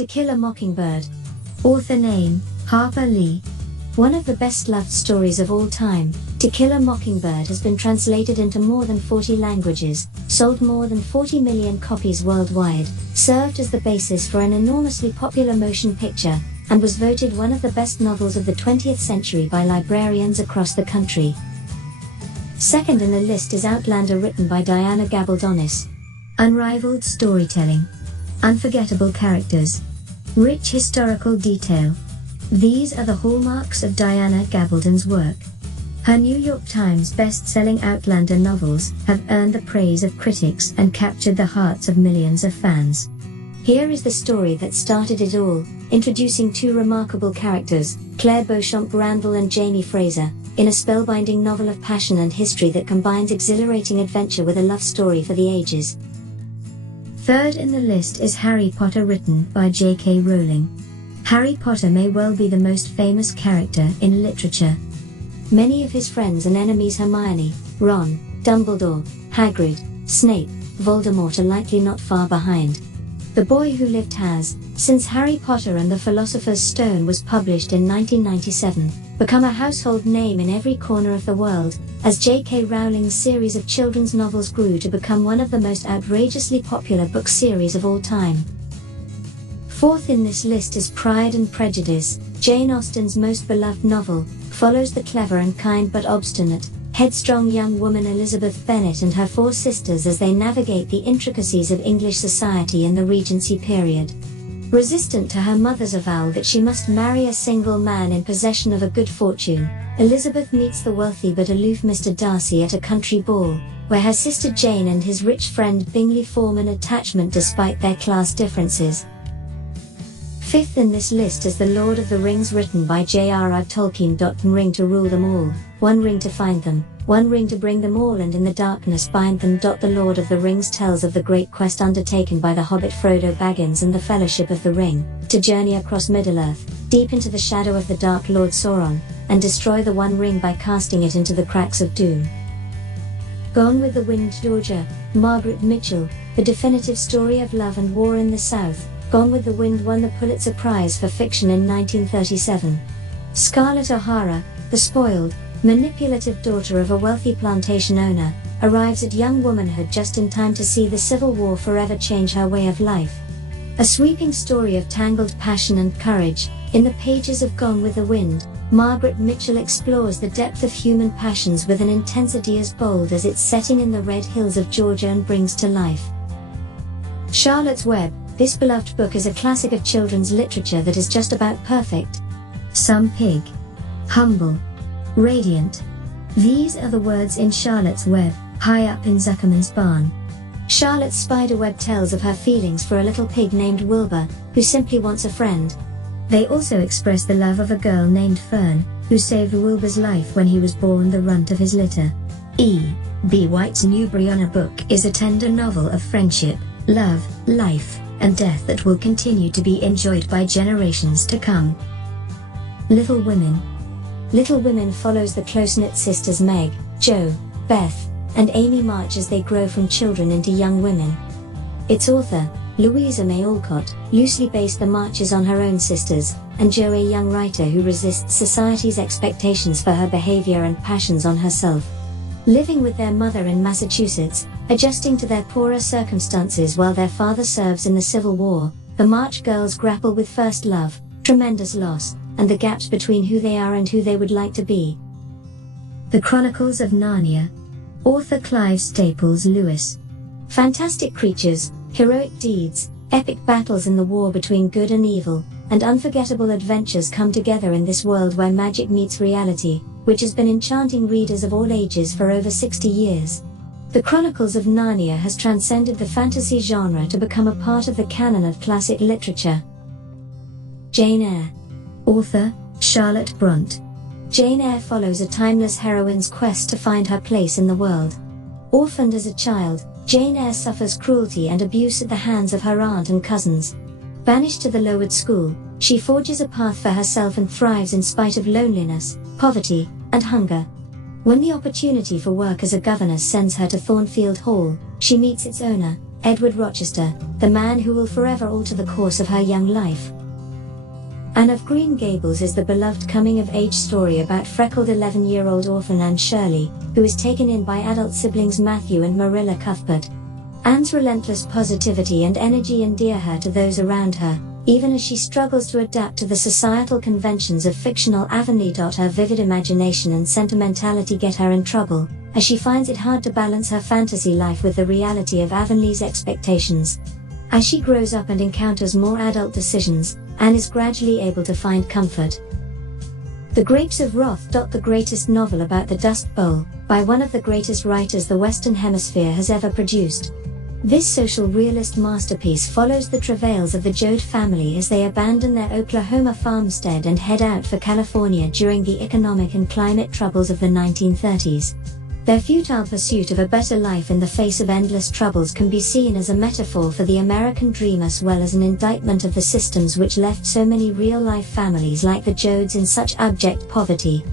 To Kill a Mockingbird. Author name, Harper Lee. One of the best-loved stories of all time, To Kill a Mockingbird has been translated into more than 40 languages, sold more than 40 million copies worldwide, served as the basis for an enormously popular motion picture, and was voted one of the best novels of the 20th century by librarians across the country. Second in the list is Outlander, written by Diana Gabaldonis. Unrivaled storytelling. Unforgettable characters. Rich historical detail. These are the hallmarks of Diana Gabaldon's work. Her New York Times best-selling Outlander novels have earned the praise of critics and captured the hearts of millions of fans. Here is the story that started it all, introducing two remarkable characters, Claire Beauchamp Randall and Jamie Fraser, in a spellbinding novel of passion and history that combines exhilarating adventure with a love story for the ages. Third in the list is Harry Potter, written by J.K. Rowling. Harry Potter may well be the most famous character in literature. Many of his friends and enemies, Hermione, Ron, Dumbledore, Hagrid, Snape, Voldemort, are likely not far behind. The Boy Who Lived has, since Harry Potter and the Philosopher's Stone was published in 1997, become a household name in every corner of the world, as J.K. Rowling's series of children's novels grew to become one of the most outrageously popular book series of all time. Fourth in this list is Pride and Prejudice. Jane Austen's most beloved novel follows the clever and kind but obstinate, headstrong young woman Elizabeth Bennet and her four sisters as they navigate the intricacies of English society in the Regency period. Resistant to her mother's avowal that she must marry a single man in possession of a good fortune, Elizabeth meets the wealthy but aloof Mr. Darcy at a country ball, where her sister Jane and his rich friend Bingley form an attachment despite their class differences. Fifth in this list is The Lord of the Rings, written by J.R.R. Tolkien. One ring to rule them all, one ring to find them, one ring to bring them all and in the darkness bind them. The Lord of the Rings tells of the great quest undertaken by the hobbit Frodo Baggins and the Fellowship of the Ring, to journey across Middle-earth, deep into the shadow of the Dark Lord Sauron, and destroy the One Ring by casting it into the cracks of doom. Gone with the Wind, Georgia, Margaret Mitchell, the definitive story of love and war in the South. Gone with the Wind won the Pulitzer Prize for Fiction in 1937. Scarlett O'Hara, the spoiled, manipulative daughter of a wealthy plantation owner, arrives at young womanhood just in time to see the Civil War forever change her way of life. A sweeping story of tangled passion and courage. In the pages of Gone with the Wind, Margaret Mitchell explores the depth of human passions with an intensity as bold as its setting in the Red Hills of Georgia and brings to life. Charlotte's Web. This beloved book is a classic of children's literature that is just about perfect. Some pig. Humble. Radiant. These are the words in Charlotte's Web, high up in Zuckerman's barn. Charlotte's spiderweb tells of her feelings for a little pig named Wilbur, who simply wants a friend. They also express the love of a girl named Fern, who saved Wilbur's life when he was born the runt of his litter. E.B. White's Newbury book is a tender novel of friendship, love, life, and death that will continue to be enjoyed by generations to come. Little Women. Little Women follows the close-knit sisters Meg, Jo, Beth, and Amy March as they grow from children into young women. Its author, Louisa May Alcott, loosely based the Marches on her own sisters, and Jo, a young writer who resists society's expectations for her behavior and passions on herself. Living with their mother in Massachusetts, adjusting to their poorer circumstances while their father serves in the Civil War, the March girls grapple with first love, tremendous loss, and the gaps between who they are and who they would like to be. The Chronicles of Narnia. Author Clive Staples Lewis. Fantastic creatures, heroic deeds, epic battles in the war between good and evil, and unforgettable adventures come together in this world where magic meets reality, which has been enchanting readers of all ages for over 60 years. The Chronicles of Narnia has transcended the fantasy genre to become a part of the canon of classic literature. Jane Eyre. Author, Charlotte Brontë. Jane Eyre follows a timeless heroine's quest to find her place in the world. Orphaned as a child, Jane Eyre suffers cruelty and abuse at the hands of her aunt and cousins. Banished to the Lowood School, she forges a path for herself and thrives in spite of loneliness, poverty, and hunger. When the opportunity for work as a governess sends her to Thornfield Hall, she meets its owner, Edward Rochester, the man who will forever alter the course of her young life. Anne of Green Gables is the beloved coming-of-age story about freckled 11-year-old orphan Anne Shirley, who is taken in by adult siblings Matthew and Marilla Cuthbert. Anne's relentless positivity and energy endear her to those around her, even as she struggles to adapt to the societal conventions of fictional Avonlea. Her vivid imagination and sentimentality get her in trouble, as she finds it hard to balance her fantasy life with the reality of Avonlea's expectations. As she grows up and encounters more adult decisions, Anne is gradually able to find comfort. The Grapes of Wrath. The greatest novel about the Dust Bowl, by one of the greatest writers the Western Hemisphere has ever produced. This social realist masterpiece follows the travails of the Joad family as they abandon their Oklahoma farmstead and head out for California during the economic and climate troubles of the 1930s. Their futile pursuit of a better life in the face of endless troubles can be seen as a metaphor for the American dream as well as an indictment of the systems which left so many real-life families like the Joads in such abject poverty.